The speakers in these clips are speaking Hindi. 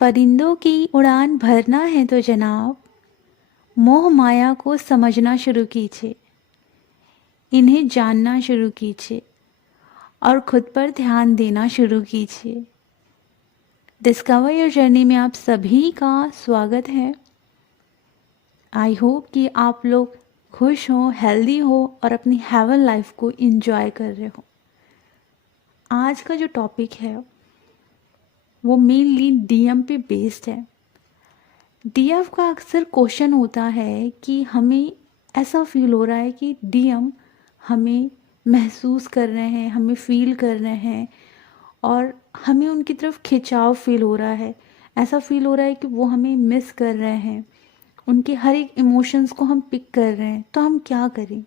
परिंदों की उड़ान भरना है तो जनाब मोह माया को समझना शुरू कीजिए, इन्हें जानना शुरू कीजिए और खुद पर ध्यान देना शुरू कीजिए। डिस्कवर योर जर्नी में आप सभी का स्वागत है। आई होप कि आप लोग खुश हो, हेल्दी हो और अपनी हेवन लाइफ को एंजॉय कर रहे हो। आज का जो टॉपिक है वो मेनली डीएम पे बेस्ड है। डीएफ का अक्सर क्वेश्चन होता है कि हमें ऐसा फील हो रहा है कि डीएम हमें महसूस कर रहे हैं, हमें फील कर रहे हैं और हमें उनकी तरफ खिंचाव फील हो रहा है। ऐसा फील हो रहा है कि वो हमें मिस कर रहे हैं, उनके हर एक इमोशंस को हम पिक कर रहे हैं। तो हम क्या करें?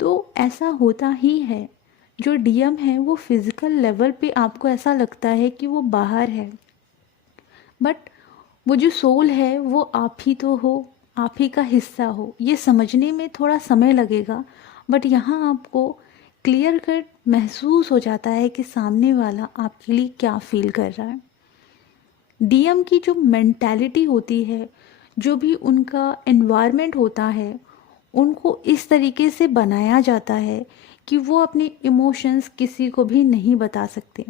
तो ऐसा होता ही है। जो डीएम है वो फिज़िकल लेवल पे आपको ऐसा लगता है कि वो बाहर है, बट वो जो सोल है वो आप ही तो हो, आप ही का हिस्सा हो। ये समझने में थोड़ा समय लगेगा, बट यहाँ आपको क्लियर कट महसूस हो जाता है कि सामने वाला आपके लिए क्या फील कर रहा है। डीएम की जो मेंटालिटी होती है, जो भी उनका एनवायरनमेंट होता है, उनको इस तरीके से बनाया जाता है कि वो अपने इमोशंस किसी को भी नहीं बता सकते।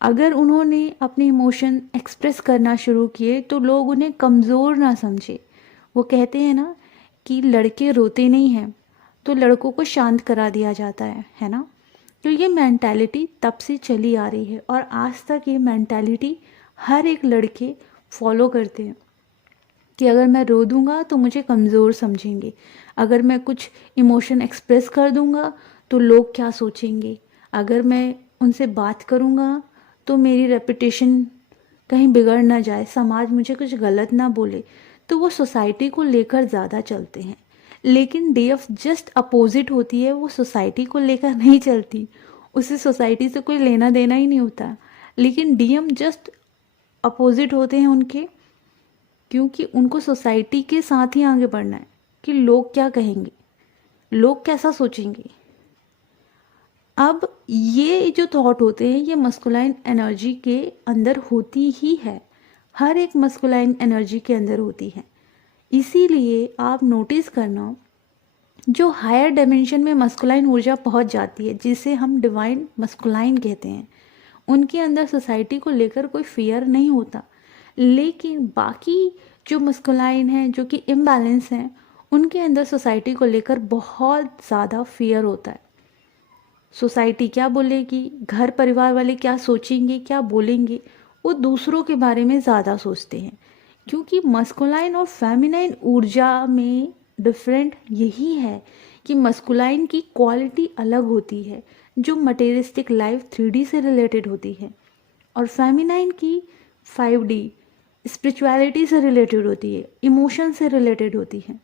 अगर उन्होंने अपने इमोशन एक्सप्रेस करना शुरू किए तो लोग उन्हें कमज़ोर ना समझे। वो कहते हैं ना कि लड़के रोते नहीं हैं, तो लड़कों को शांत करा दिया जाता है ना। तो ये मेंटालिटी तब से चली आ रही है और आज तक ये मेंटालिटी हर एक लड़के फॉलो करते हैं कि अगर मैं रो दूंगा तो मुझे कमज़ोर समझेंगे, अगर मैं कुछ इमोशन एक्सप्रेस कर दूंगा तो लोग क्या सोचेंगे, अगर मैं उनसे बात करूंगा तो मेरी रेपुटेशन कहीं बिगड़ ना जाए, समाज मुझे कुछ गलत ना बोले। तो वो सोसाइटी को लेकर ज़्यादा चलते हैं। लेकिन डीएफ जस्ट अपोजिट होती है, वो सोसाइटी को लेकर नहीं चलती, उसे सोसाइटी से कोई लेना देना ही नहीं होता। लेकिन डीएम जस्ट अपोजिट होते हैं उनके, क्योंकि उनको सोसाइटी के साथ ही आगे बढ़ना है कि लोग क्या कहेंगे, लोग कैसा सोचेंगे। अब ये जो थॉट होते हैं ये मस्कुलाइन एनर्जी के अंदर होती ही है, हर एक मस्कुलाइन एनर्जी के अंदर होती है। इसीलिए आप नोटिस करना, जो हायर डायमेंशन में मस्कुलाइन ऊर्जा पहुंच जाती है, जिसे हम डिवाइन मस्कुलाइन कहते हैं, उनके अंदर सोसाइटी को लेकर कोई फियर नहीं होता। लेकिन बाकी जो मस्कुलाइन हैं, जो कि इम्बैलेंस हैं, उनके अंदर सोसाइटी को लेकर बहुत ज़्यादा फियर होता है। सोसाइटी क्या बोलेगी, घर परिवार वाले क्या सोचेंगे, क्या बोलेंगे, वो दूसरों के बारे में ज़्यादा सोचते हैं। क्योंकि मस्कुलाइन और फेमिनाइन ऊर्जा में डिफरेंट यही है कि मस्कुलाइन की क्वालिटी अलग होती है, जो मटेरियलिस्टिक लाइफ 3D से रिलेटेड होती है, और फेमिनाइन की 5D स्पिरिचुअलिटी से रिलेटेड होती है, इमोशन से रिलेटेड होती है।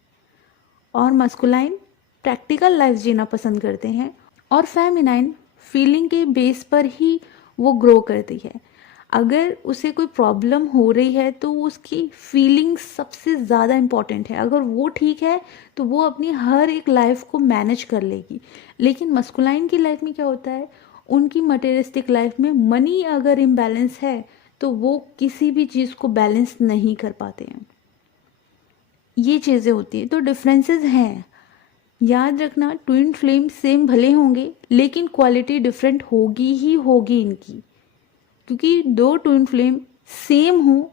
और मस्कुलाइन प्रैक्टिकल लाइफ जीना पसंद करते हैं और फेमिनाइन फीलिंग के बेस पर ही वो ग्रो करती है। अगर उसे कोई प्रॉब्लम हो रही है तो उसकी फीलिंग सबसे ज़्यादा इम्पॉर्टेंट है। अगर वो ठीक है तो वो अपनी हर एक लाइफ को मैनेज कर लेगी। लेकिन मस्कुलाइन की लाइफ में क्या होता है, उनकी मटेरियलिस्टिक लाइफ में मनी अगर इम्बैलेंस है तो वो किसी भी चीज़ को बैलेंस नहीं कर पाते हैं। ये चीज़ें होती हैं, तो डिफरेंसेस हैं। याद रखना, ट्विन फ्लेम सेम भले होंगे लेकिन क्वालिटी डिफरेंट होगी ही होगी इनकी, क्योंकि दो ट्विन फ्लेम सेम हो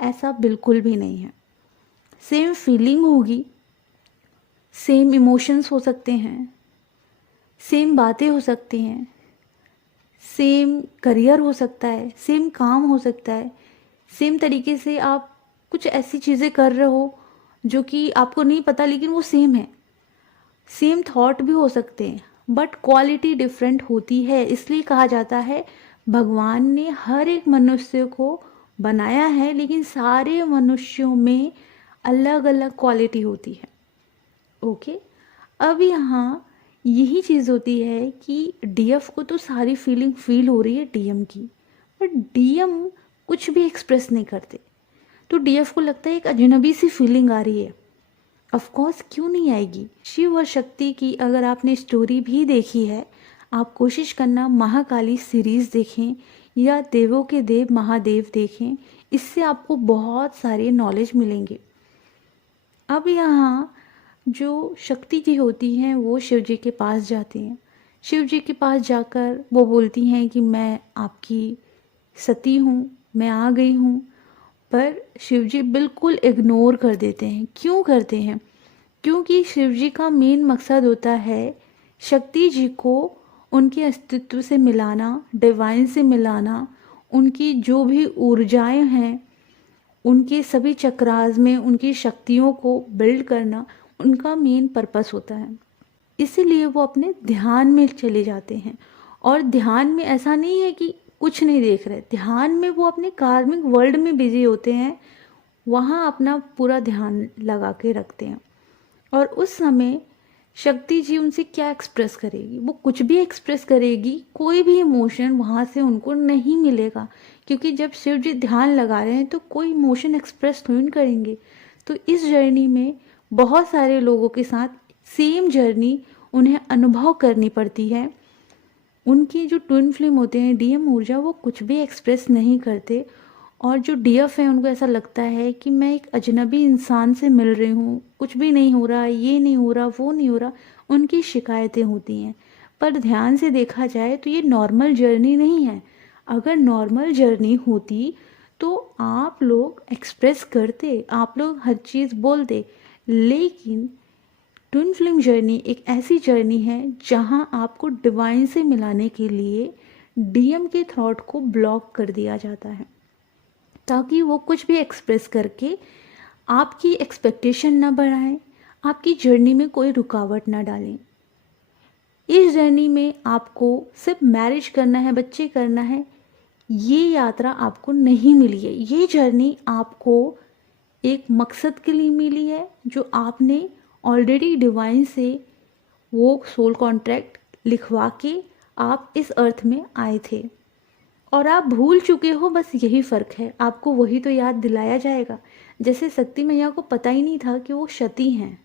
ऐसा बिल्कुल भी नहीं है। सेम फीलिंग होगी, सेम इमोशंस हो सकते हैं, सेम बातें हो सकती हैं, सेम करियर हो सकता है, सेम काम हो सकता है, सेम तरीके से आप कुछ ऐसी चीज़ें कर रहे हो जो कि आपको नहीं पता लेकिन वो सेम है। सेम थॉट भी हो सकते हैं बट क्वालिटी डिफरेंट होती है। इसलिए कहा जाता है भगवान ने हर एक मनुष्य को बनाया है लेकिन सारे मनुष्यों में अलग अलग क्वालिटी होती है। ओके, अब यहाँ यही चीज़ होती है कि डीएफ को तो सारी फीलिंग फील हो रही है डीएम की, बट डीएम कुछ भी एक्सप्रेस नहीं करते। तो डीएफ को लगता है एक अजनबी सी फीलिंग आ रही है। ऑफ कोर्स क्यों नहीं आएगी। शिव और शक्ति की अगर आपने स्टोरी भी देखी है, आप कोशिश करना महाकाली सीरीज़ देखें या देवों के देव महादेव देखें, इससे आपको बहुत सारे नॉलेज मिलेंगे। अब यहाँ जो शक्ति जी होती हैं वो शिव जी के पास जाती हैं। शिव जी के पास जाकर वो बोलती हैं कि मैं आपकी सती हूँ, मैं आ गई हूँ। पर शिव जी बिल्कुल इग्नोर कर देते हैं। क्यों करते हैं? क्योंकि शिव जी का मेन मकसद होता है शक्ति जी को उनके अस्तित्व से मिलाना, डिवाइन से मिलाना, उनकी जो भी ऊर्जाएं हैं उनके सभी चक्रास में उनकी शक्तियों को बिल्ड करना उनका मेन पर्पस होता है। इसीलिए वो अपने ध्यान में चले जाते हैं। और ध्यान में ऐसा नहीं है कि कुछ नहीं देख रहे, ध्यान में वो अपने कार्मिक वर्ल्ड में बिजी होते हैं, वहाँ अपना पूरा ध्यान लगा के रखते हैं। और उस समय शक्ति जी उनसे क्या एक्सप्रेस करेगी? वो कुछ भी एक्सप्रेस करेगी, कोई भी इमोशन वहाँ से उनको नहीं मिलेगा, क्योंकि जब शिव जी ध्यान लगा रहे हैं तो कोई इमोशन एक्सप्रेस नहीं करेंगे। तो इस जर्नी में बहुत सारे लोगों के साथ सेम जर्नी उन्हें अनुभव करनी पड़ती है। उनकी जो ट्विन फ्लेम होते हैं डीएम ऊर्जा, वो कुछ भी एक्सप्रेस नहीं करते। और जो डीएफ है उनको ऐसा लगता है कि मैं एक अजनबी इंसान से मिल रही हूँ, कुछ भी नहीं हो रहा, ये नहीं हो रहा, वो नहीं हो रहा, उनकी शिकायतें होती हैं। पर ध्यान से देखा जाए तो ये नॉर्मल जर्नी नहीं है। अगर नॉर्मल जर्नी होती तो आप लोग एक्सप्रेस करते, आप लोग हर चीज़ बोलते। लेकिन ट्विन फ्लेम जर्नी एक ऐसी जर्नी है जहाँ आपको डिवाइन से मिलाने के लिए डीएम के थॉट को ब्लॉक कर दिया जाता है, ताकि वो कुछ भी एक्सप्रेस करके आपकी एक्सपेक्टेशन ना बढ़ाएं, आपकी जर्नी में कोई रुकावट ना डालें। इस जर्नी में आपको सिर्फ मैरिज करना है, बच्चे करना है, ये यात्रा आपको नहीं मिली है। ये जर्नी आपको एक मकसद के लिए मिली है, जो आपने ऑलरेडी डिवाइन से वो सोल कॉन्ट्रैक्ट लिखवा के आप इस अर्थ में आए थे और आप भूल चुके हो। बस यही फ़र्क है, आपको वही तो याद दिलाया जाएगा। जैसे शक्ति मैया को पता ही नहीं था कि वो सती हैं,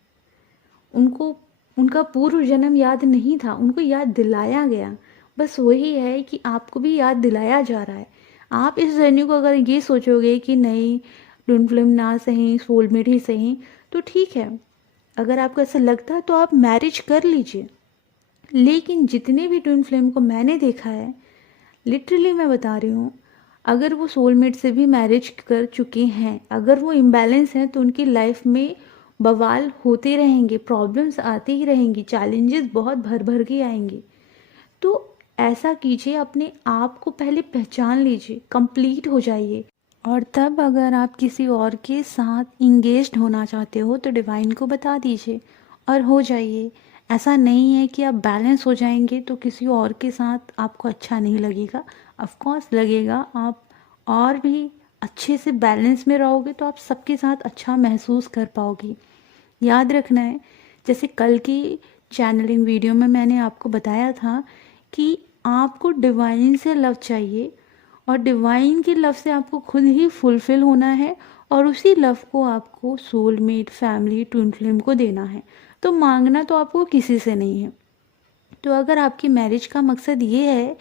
उनको उनका पूर्व जन्म याद नहीं था, उनको याद दिलाया गया। बस वही है कि आपको भी याद दिलाया जा रहा है। आप इस जर्नी को अगर ये सोचोगे कि नहीं ट्विन फ्लेम ना सही, सोलमेट ही सही, तो ठीक है। अगर आपको ऐसा लगता है तो आप मैरिज कर लीजिए। लेकिन जितने भी ट्विन फ्लेम को मैंने देखा है, लिटरली मैं बता रही हूँ, अगर वो सोलमेट से भी मैरिज कर चुके हैं, अगर वो इम्बैलेंस हैं, तो उनकी लाइफ में बवाल होते रहेंगे, प्रॉब्लम्स आती ही रहेंगी, चैलेंजेस बहुत भर भर के आएंगे। तो ऐसा कीजिए, अपने आप को पहले पहचान लीजिए, कंप्लीट हो जाइए। और तब अगर आप किसी और के साथ इंगेज्ड होना चाहते हो तो डिवाइन को बता दीजिए और हो जाइए। ऐसा नहीं है कि आप बैलेंस हो जाएंगे तो किसी और के साथ आपको अच्छा नहीं लगेगा। ऑफ कोर्स लगेगा, आप और भी अच्छे से बैलेंस में रहोगे तो आप सबके साथ अच्छा महसूस कर पाओगे। याद रखना है, जैसे कल की चैनलिंग वीडियो में मैंने आपको बताया था कि आपको डिवाइन से लव चाहिए और डिवाइन के लव से आपको खुद ही फुलफिल होना है और उसी लव को आपको सोलमेट, फैमिली, ट्विन फ्लेम को देना है। तो मांगना तो आपको किसी से नहीं है। तो अगर आपकी मैरिज का मकसद ये है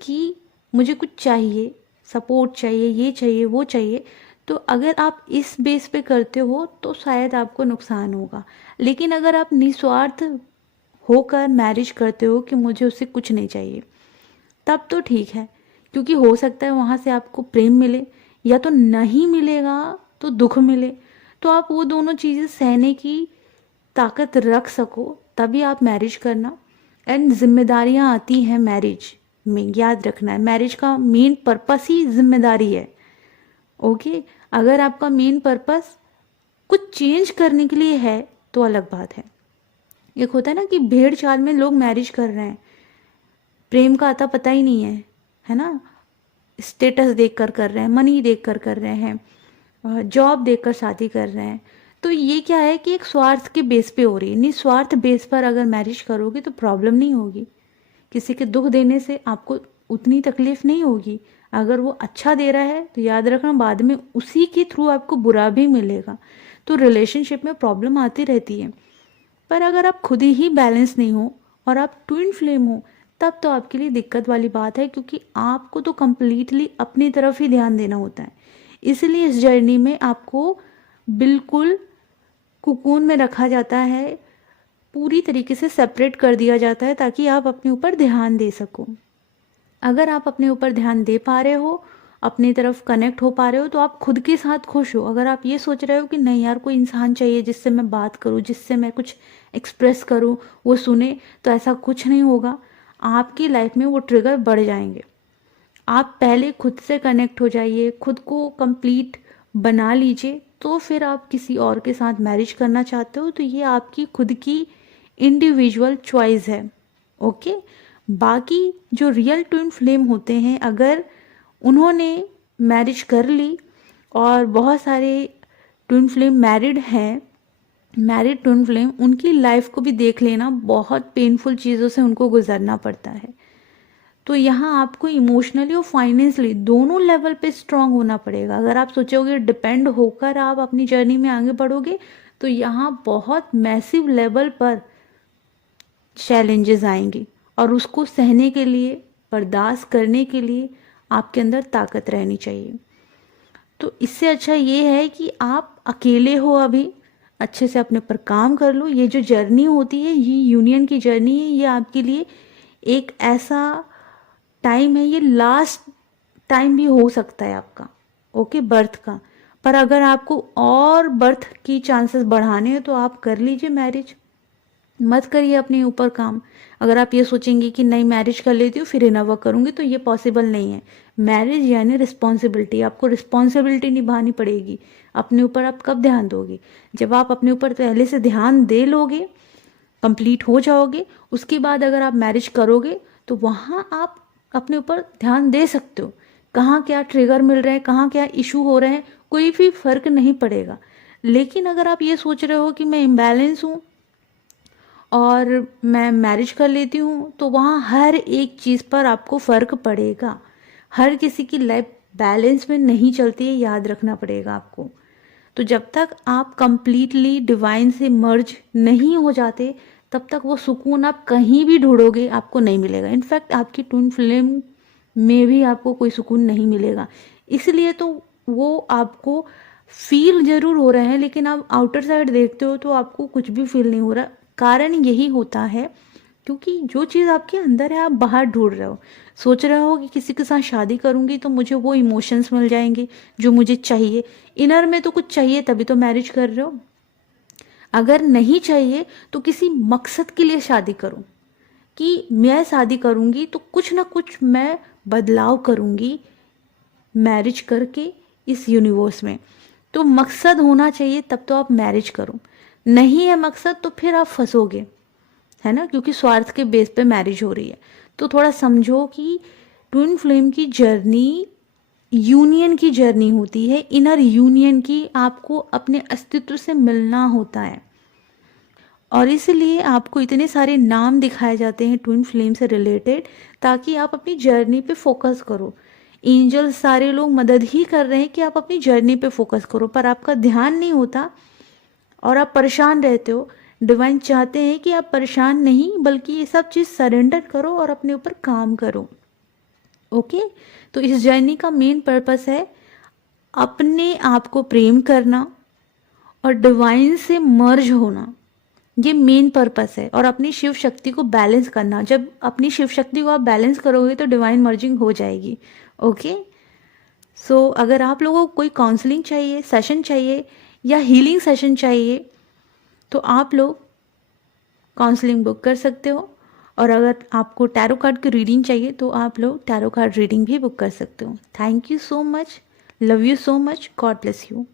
कि मुझे कुछ चाहिए, सपोर्ट चाहिए, ये चाहिए, वो चाहिए, तो अगर आप इस बेस पे करते हो तो शायद आपको नुकसान होगा। लेकिन अगर आप निस्वार्थ होकर मैरिज करते हो कि मुझे उससे कुछ नहीं चाहिए, तब तो ठीक है, क्योंकि हो सकता है वहाँ से आपको प्रेम मिले, या तो नहीं मिलेगा तो दुख मिले। तो आप वो दोनों चीज़ें सहने की ताकत रख सको तभी आप मैरिज करना। एंड जिम्मेदारियाँ आती हैं मैरिज में, याद रखना है, मैरिज का मेन पर्पस ही जिम्मेदारी है। ओके, अगर आपका मेन पर्पस कुछ चेंज करने के लिए है तो अलग बात है। एक होता है ना कि भेड़ चाल में लोग मैरिज कर रहे हैं, प्रेम का आता पता ही नहीं है ना, स्टेटस देखकर कर रहे हैं, मनी देखकर कर रहे हैं, जॉब देखकर शादी कर रहे हैं। तो ये क्या है कि एक स्वार्थ के बेस पे हो रही है। निस्वार्थ बेस पर अगर मैरिज करोगे तो प्रॉब्लम नहीं होगी, किसी के दुख देने से आपको उतनी तकलीफ नहीं होगी। अगर वो अच्छा दे रहा है तो याद रखना बाद में उसी के थ्रू आपको बुरा भी मिलेगा। तो रिलेशनशिप में प्रॉब्लम आती रहती है। पर अगर आप खुद ही बैलेंस नहीं हो और आप ट्विन फ्लेम हो, तब तो आपके लिए दिक्कत वाली बात है, क्योंकि आपको तो कंप्लीटली अपनी तरफ ही ध्यान देना होता है। इसलिए इस जर्नी में आपको बिल्कुल कुकून में रखा जाता है, पूरी तरीके से सेपरेट कर दिया जाता है, ताकि आप अपने ऊपर ध्यान दे सको। अगर आप अपने ऊपर ध्यान दे पा रहे हो, अपनी तरफ कनेक्ट हो पा रहे हो, तो आप खुद के साथ खुश हो। अगर आप ये सोच रहे हो कि नहीं यार, कोई इंसान चाहिए जिससे मैं बात करूं, जिससे मैं कुछ एक्सप्रेस करूं, वो सुने, तो ऐसा कुछ नहीं होगा। आपकी लाइफ में वो ट्रिगर बढ़ जाएंगे। आप पहले खुद से कनेक्ट हो जाइए, खुद को कंप्लीट बना लीजिए, तो फिर आप किसी और के साथ मैरिज करना चाहते हो तो ये आपकी खुद की इंडिविजुअल चॉइस है। ओके। बाकी जो रियल ट्विन फ्लेम होते हैं, अगर उन्होंने मैरिज कर ली, और बहुत सारे ट्विन फ्लेम मैरिड हैं, मैरिड ट्विन फ्लेम, उनकी लाइफ को भी देख लेना, बहुत पेनफुल चीज़ों से उनको गुजरना पड़ता है। तो यहाँ आपको इमोशनली और फाइनेंशियली दोनों लेवल पे स्ट्रांग होना पड़ेगा। अगर आप सोचोगे डिपेंड होकर आप अपनी जर्नी में आगे बढ़ोगे, तो यहाँ बहुत मैसिव लेवल पर चैलेंजेस आएंगे, और उसको सहने के लिए, बर्दाश्त करने के लिए आपके अंदर ताकत रहनी चाहिए। तो इससे अच्छा ये है कि आप अकेले हो अभी, अच्छे से अपने पर काम कर लो। ये जो जर्नी होती है, ये यूनियन की जर्नी है, ये आपके लिए एक ऐसा टाइम है, ये लास्ट टाइम भी हो सकता है आपका, ओके, बर्थ का। पर अगर आपको और बर्थ की चांसेस बढ़ाने हैं तो आप कर लीजिए मैरिज, मत करिए अपने ऊपर काम। अगर आप ये सोचेंगे कि नहीं मैरिज कर लेती हूँ फिर इनर वर्क करूँगी, तो ये पॉसिबल नहीं है। मैरिज यानी रिस्पॉन्सिबिलिटी, आपको रिस्पॉन्सिबिलिटी निभानी पड़ेगी। अपने ऊपर आप कब ध्यान दोगे? जब आप अपने ऊपर पहले से ध्यान दे लोगे, कंप्लीट हो जाओगे, उसके बाद अगर आप मैरिज करोगे तो वहाँ आप अपने ऊपर ध्यान दे सकते हो। कहाँ क्या ट्रिगर मिल रहे हैं, कहाँ क्या इशू हो रहे हैं, कोई भी फर्क नहीं पड़ेगा। लेकिन अगर आप ये सोच रहे हो कि मैं इम्बैलेंस हूँ और मैं मैरिज कर लेती हूँ, तो वहाँ हर एक चीज़ पर आपको फ़र्क पड़ेगा। हर किसी की लाइफ बैलेंस में नहीं चलती है, याद रखना पड़ेगा आपको। तो जब तक आप कंप्लीटली डिवाइन से मर्ज नहीं हो जाते, तब तक वो सुकून आप कहीं भी ढूंढोगे आपको नहीं मिलेगा। इनफैक्ट आपकी ट्विन फ्लेम में भी आपको कोई सुकून नहीं मिलेगा। इसलिए तो वो आपको फील जरूर हो रहा है, लेकिन आप आउटर साइड देखते हो तो आपको कुछ भी फील नहीं हो रहा। कारण यही होता है क्योंकि जो चीज़ आपके अंदर है आप बाहर ढूंढ रहे हो। सोच रहे हो कि किसी के साथ शादी करूंगी तो मुझे वो इमोशंस मिल जाएंगे जो मुझे चाहिए। इनर में तो कुछ चाहिए तभी तो मैरिज कर रहे हो। अगर नहीं चाहिए तो किसी मकसद के लिए शादी करो, कि मैं शादी करूंगी तो कुछ ना कुछ मैं बदलाव करूंगी मैरिज करके इस यूनिवर्स में। तो मकसद होना चाहिए, तब तो आप मैरिज करो। नहीं है मकसद तो फिर आप फंसोगे, है ना, क्योंकि स्वार्थ के बेस पे मैरिज हो रही है। तो थोड़ा समझो कि ट्विन फ्लेम की जर्नी यूनियन की जर्नी होती है, इनर यूनियन की। आपको अपने अस्तित्व से मिलना होता है, और इसलिए आपको इतने सारे नाम दिखाए जाते हैं ट्विन फ्लेम से रिलेटेड, ताकि आप अपनी जर्नी पे फोकस करो। एंजल सारे लोग मदद ही कर रहे हैं कि आप अपनी जर्नी पे फोकस करो, पर आपका ध्यान नहीं होता और आप परेशान रहते हो। डिवाइन चाहते हैं कि आप परेशान नहीं, बल्कि ये सब चीज़ सरेंडर करो और अपने ऊपर काम करो। ओके। तो इस जर्नी का मेन पर्पस है अपने आप को प्रेम करना और डिवाइन से मर्ज होना, ये मेन पर्पस है। और अपनी शिव शक्ति को बैलेंस करना। जब अपनी शिव शक्ति को आप बैलेंस करोगे तो डिवाइन मर्जिंग हो जाएगी। ओके। सो अगर आप लोगों को कोई काउंसलिंग चाहिए, सेशन चाहिए या हीलिंग सेशन चाहिए, तो आप लोग काउंसलिंग बुक कर सकते हो। और अगर आपको टैरो कार्ड की रीडिंग चाहिए तो आप लोग टैरो कार्ड रीडिंग भी बुक कर सकते हो। Thank you so much, love you so much, God bless you.